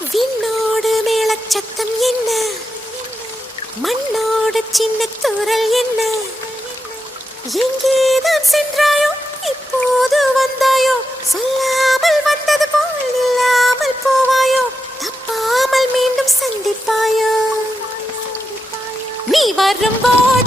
விண்ணோடு மேளச்சத்தம் என்ன, மண்ணோடு சின்ன தூரல் என்ன, எங்கேதான் சென்றாயோ இப்போது வந்தாயோ, சொல்லாமல் வந்தது போல் இல்லாமல் போவாயோ, தப்பாமல் மீண்டும் சந்திப்பாயோ, நீ வரும்போது